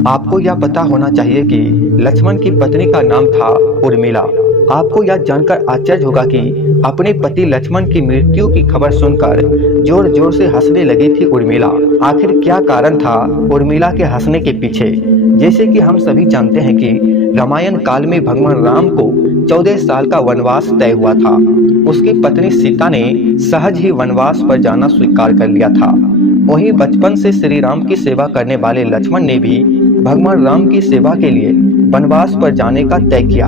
आपको यह पता होना चाहिए कि लक्ष्मण की पत्नी का नाम था उर्मिला। आपको यह जानकर आश्चर्य होगा कि अपने पति लक्ष्मण की मृत्यु की खबर सुनकर जोर जोर से हंसने लगी थी उर्मिला। आखिर क्या कारण था उर्मिला के हंसने के पीछे? जैसे कि हम सभी जानते हैं कि रामायण काल में भगवान राम को 14 साल का वनवास तय हुआ था। उसकी पत्नी सीता ने सहज ही वनवास पर जाना स्वीकार कर लिया था। वहीं बचपन से श्री राम की सेवा करने वाले लक्ष्मण ने भी भगवान राम की सेवा के लिए वनवास पर जाने का तय किया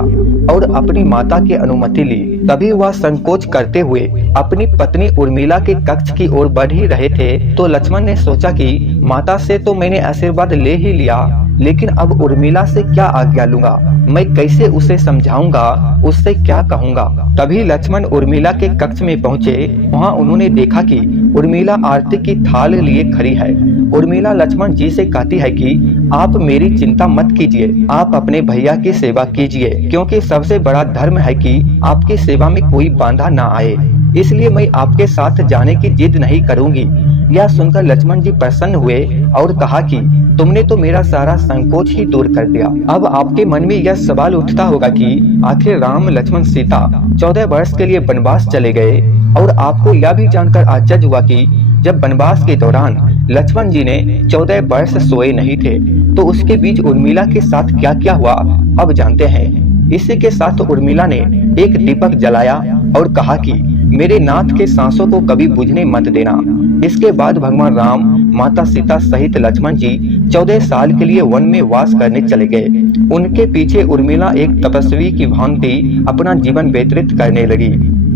और अपनी माता की अनुमति ली। तभी वह संकोच करते हुए अपनी पत्नी उर्मिला के कक्ष की ओर बढ़ ही रहे थे तो लक्ष्मण ने सोचा कि माता से तो मैंने आशीर्वाद ले ही लिया, लेकिन अब उर्मिला से क्या आज्ञा लूंगा? मैं कैसे उसे समझाऊंगा? उससे क्या कहूंगा? तभी लक्ष्मण उर्मिला के कक्ष में पहुंचे। वहां उन्होंने देखा कि उर्मिला आरती की थाल लिए खड़ी है। उर्मिला लक्ष्मण जी से कहती है कि आप मेरी चिंता मत कीजिए, आप अपने भैया की सेवा कीजिए, क्योंकि सबसे बड़ा धर्म है कि आपकी सेवा में कोई बाधा ना आए, इसलिए मैं आपके साथ जाने की जिद नहीं करूंगी। यह सुनकर लक्ष्मण जी प्रसन्न हुए और कहा कि तुमने तो मेरा सारा संकोच ही दूर कर दिया। अब आपके मन में यह सवाल उठता होगा कि आखिर राम लक्ष्मण सीता 14 वर्ष के लिए वनवास चले गए, और आपको यह भी जानकर आश्चर्य हुआ कि जब वनवास के दौरान लक्ष्मण जी ने 14 वर्ष सोए नहीं थे, तो उसके बीच उर्मिला के साथ क्या क्या हुआ अब जानते हैं। इसी के साथ उर्मिला ने एक दीपक जलाया और कहा कि मेरे नाथ के सांसों को कभी बुझने मत देना। इसके बाद भगवान राम, माता सीता सहित लक्ष्मण जी 14 साल के लिए वन में वास करने चले गए। उनके पीछे उर्मिला एक तपस्वी की भांति अपना जीवन व्यतीत करने लगी।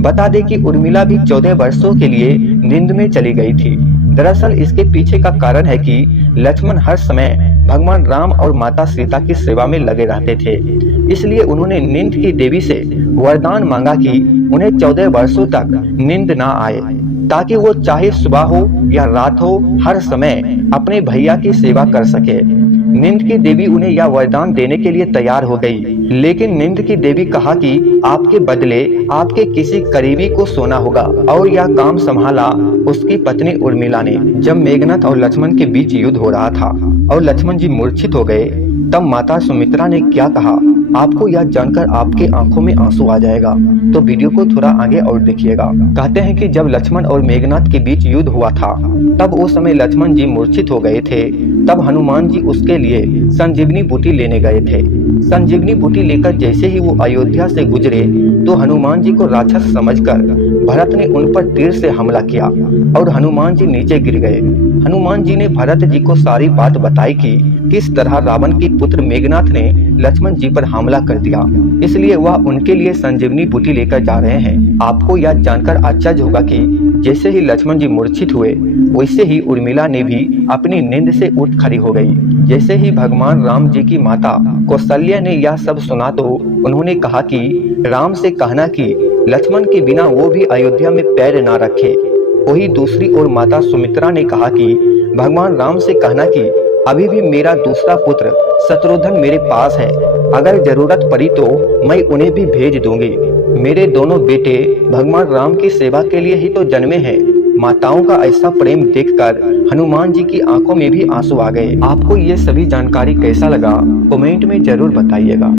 बता दें कि उर्मिला भी 14 वर्षों के लिए नींद में चली गई थी। दरअसल इसके पीछे का कारण है कि लक्ष्मण हर समय भगवान राम और माता सीता की सेवा में लगे रहते थे, इसलिए उन्होंने नींद की देवी से वरदान मांगा कि उन्हें 14 वर्षों तक नींद ना आए, ताकि वो चाहे सुबह हो या रात हो हर समय अपने भैया की सेवा कर सके। नींद की देवी उन्हें यह वरदान देने के लिए तैयार हो गई, लेकिन नींद की देवी कहा कि आपके बदले आपके किसी करीबी को सोना होगा, और यह काम संभाला उसकी पत्नी उर्मिला ने। जब मेघनाथ और लक्ष्मण के बीच युद्ध हो रहा था और लक्ष्मण जी मूर्छित हो गए, तब माता सुमित्रा ने क्या कहा आपको यह जानकर आपके आंखों में आंसू आ जाएगा, तो वीडियो को थोड़ा आगे और देखिएगा। कहते हैं कि जब लक्ष्मण और मेघनाथ के बीच युद्ध हुआ था, तब उस समय लक्ष्मण जी मूर्छित हो गए थे। तब हनुमान जी उसके लिए संजीवनी बूटी लेने गए थे। संजीवनी बूटी लेकर जैसे ही वो अयोध्या से गुजरे, तो हनुमान जी को राक्षस समझकर भरत ने उन पर तीर से हमला किया और हनुमान जी नीचे गिर गए। हनुमान जी ने भरत जी को सारी बात बताई कि किस तरह रावण के पुत्र मेघनाथ ने लक्ष्मण जी पर हमला कर दिया, इसलिए वह उनके लिए संजीवनी बूटी लेकर जा रहे हैं। आपको यह जानकर आश्चर्य होगा कि जैसे ही लक्ष्मण जी मूर्छित हुए, वैसे ही उर्मिला ने भी अपनी नींद से उठ खड़ी हो गई। जैसे ही भगवान राम जी की माता कौशल्या ने यह सब सुना, तो उन्होंने कहा कि राम से कहना कि लक्ष्मण के बिना वो भी अयोध्या में पैर ना रखे। वही दूसरी ओर माता सुमित्रा ने कहा कि भगवान राम से कहना कि अभी भी मेरा दूसरा पुत्र शत्रुघ्न मेरे पास है, अगर जरूरत पड़ी तो मैं उन्हें भी भेज दूंगी। मेरे दोनों बेटे भगवान राम की सेवा के लिए ही तो जन्मे हैं। माताओं का ऐसा प्रेम देखकर हनुमान जी की आंखों में भी आंसू आ गए। आपको ये सभी जानकारी कैसा लगा, कमेंट में जरूर बताइएगा।